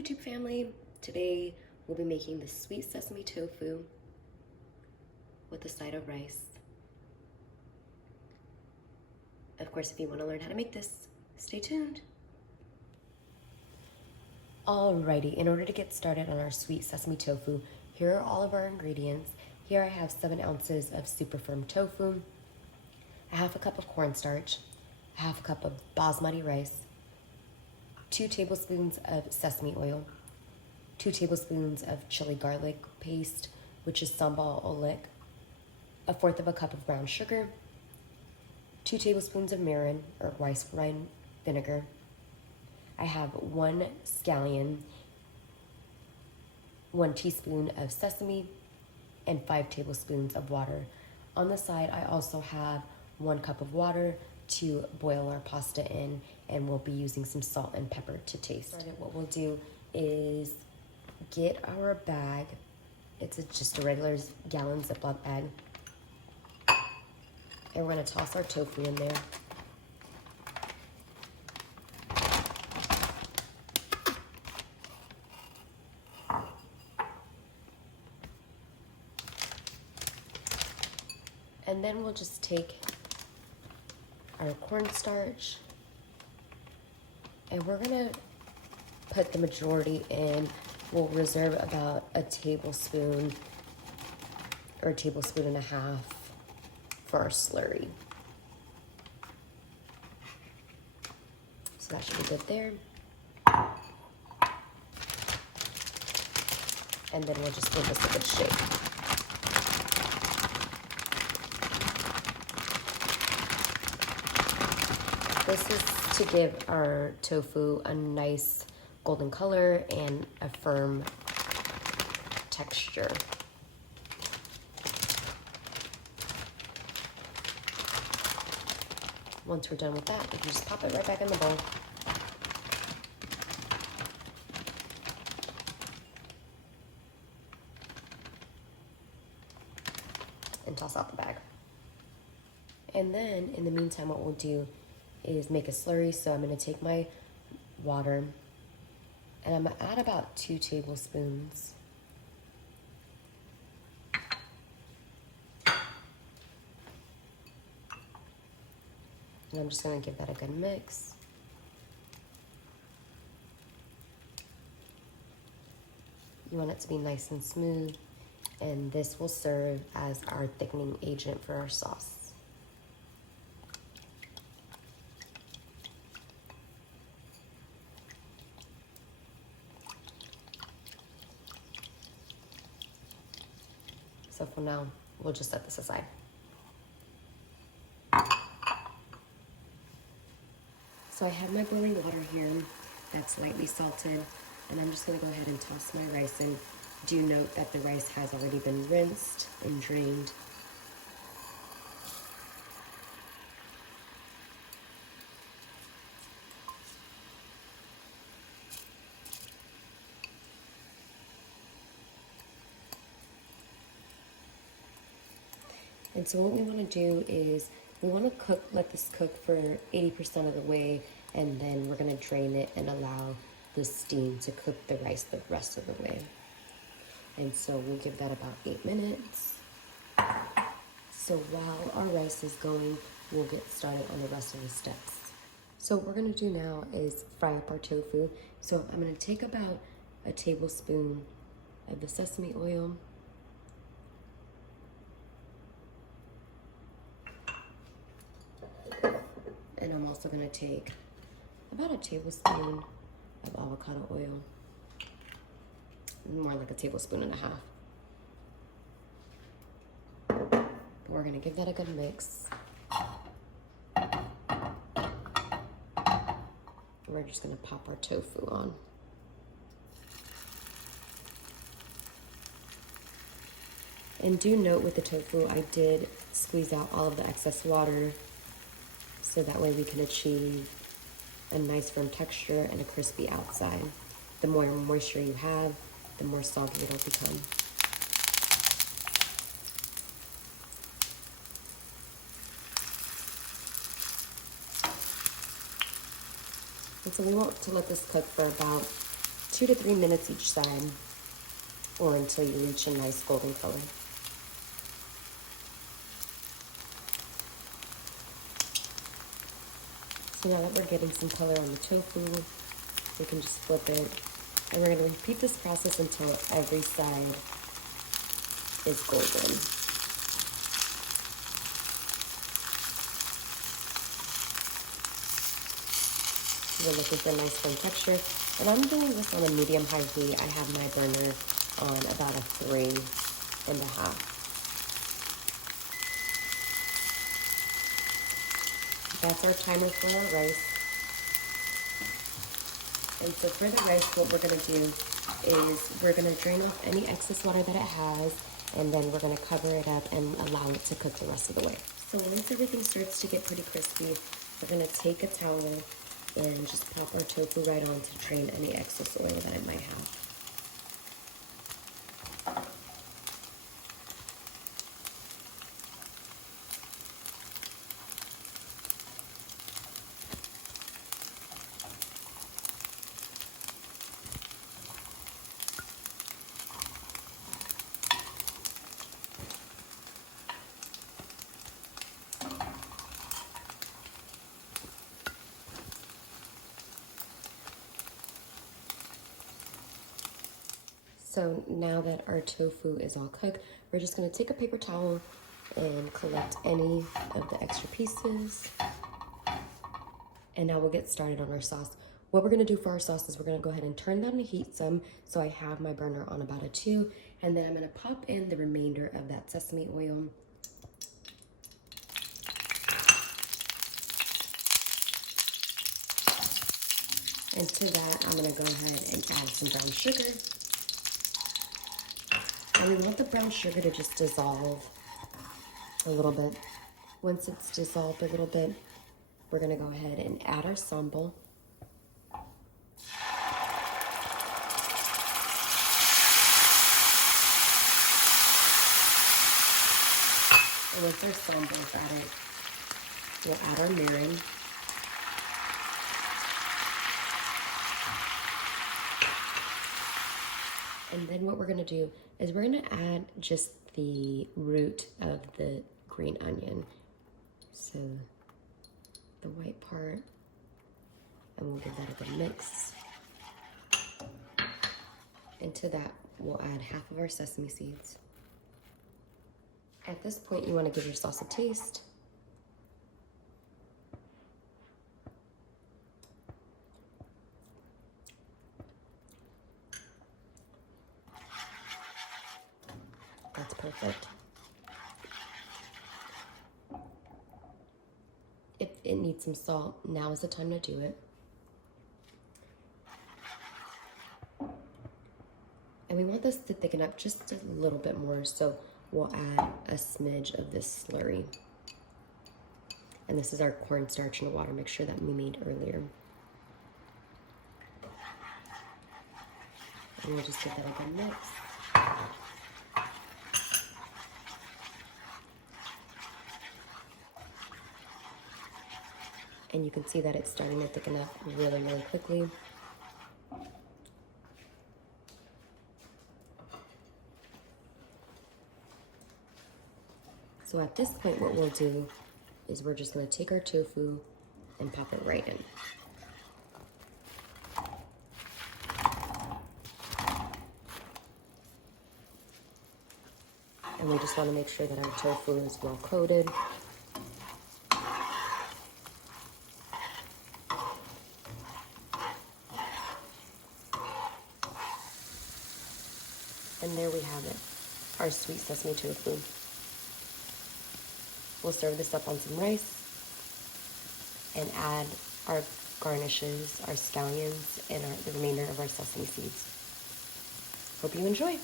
YouTube family. Today we'll be making the sweet sesame tofu with a side of rice. Of course, if you want to learn how to make this, stay tuned. Alrighty, in order to get started on our sweet sesame tofu, here are all of our ingredients. Here I have 7 ounces of super firm tofu, a half a cup of cornstarch, a half a cup of basmati rice, 2 tablespoons of sesame oil, 2 tablespoons of chili garlic paste, which is Sambal oelek, 1/4 of a cup of brown sugar, 2 tablespoons of mirin or rice wine vinegar. I have 1 scallion, 1 teaspoon of sesame, and 5 tablespoons of water. On the side, I also have 1 cup of water to boil our pasta in, and we'll be using some salt and pepper to taste. What we'll do is get our bag. It's just a regular gallon Ziploc bag. And we're gonna toss our tofu in there. And then we'll just take our cornstarch and we're gonna put the majority in. We'll reserve about a tablespoon or a tablespoon and a half for our slurry. So that should be good there. And then we'll just give this a good shake. This is to give our tofu a nice golden color and a firm texture. Once we're done with that, we can just pop it right back in the bowl. And toss out the bag. And then, in the meantime, what we'll do is make a slurry. So I'm going to take my water and I'm going to add about 2 tablespoons. And I'm just going to give that a good mix. You want it to be nice and smooth, and this will serve as our thickening agent for our sauce. So for now, we'll just set this aside. So I have my boiling water here that's lightly salted, and I'm just gonna go ahead and toss my rice in. Do note that the rice has already been rinsed and drained. And so what we want to do is we want to let this cook for 80% of the way, and then we're going to drain it and allow the steam to cook the rice the rest of the way. And so we'll give that about 8 minutes. So while our rice is going, we'll get started on the rest of the steps. So what we're going to do now is fry up our tofu. So I'm going to take about a tablespoon of the sesame oil. And I'm also going to take about a tablespoon of avocado oil, more like a tablespoon and a half. We're going to give that a good mix. We're just going to pop our tofu on. And do note with the tofu, I did squeeze out all of the excess water, so that way we can achieve a nice firm texture and a crispy outside. The more moisture you have, the more soggy it'll become. And so we want to let this cook for about 2 to 3 minutes each side, or until you reach a nice golden color. So now that we're getting some color on the tofu, we can just flip it. And we're going to repeat this process until every side is golden. We're looking for a nice firm texture. And I'm doing this on a medium-high heat. I have my burner on about a 3.5. That's our timer for our rice. And so for the rice, what we're going to do is we're going to drain off any excess water that it has, and then we're going to cover it up and allow it to cook the rest of the way. So once everything starts to get pretty crispy, we're going to take a towel and just pop our tofu right on to drain any excess oil that it might have. So now that our tofu is all cooked, we're just going to take a paper towel and collect any of the extra pieces. And now we'll get started on our sauce. What we're going to do for our sauce is we're going to go ahead and turn down the heat some. So I have my burner on about a 2. And then I'm going to pop in the remainder of that sesame oil. And to that, I'm going to go ahead and add some brown sugar. And we want the brown sugar to just dissolve a little bit. Once it's dissolved a little bit, we're going to go ahead and add our sambal. And once our sambal is added, we'll add our mirin. And then what we're going to do is we're going to add just the root of the green onion. So the white part, and we'll give that a good mix. And to that, we'll add half of our sesame seeds. At this point, you want to give your sauce a taste. That's perfect. If it needs some salt, now is the time to do it. And we want this to thicken up just a little bit more, so we'll add a smidge of this slurry. And this is our cornstarch and water mixture that we made earlier. And we'll just give that a good mix. And you can see that it's starting to thicken up really, really quickly. So at this point, what we'll do is we're just going to take our tofu and pop it right in. And we just want to make sure that our tofu is well coated. And there we have it, our sweet sesame tofu. We'll serve this up on some rice and add our garnishes, our scallions, and the remainder of our sesame seeds. Hope you enjoy.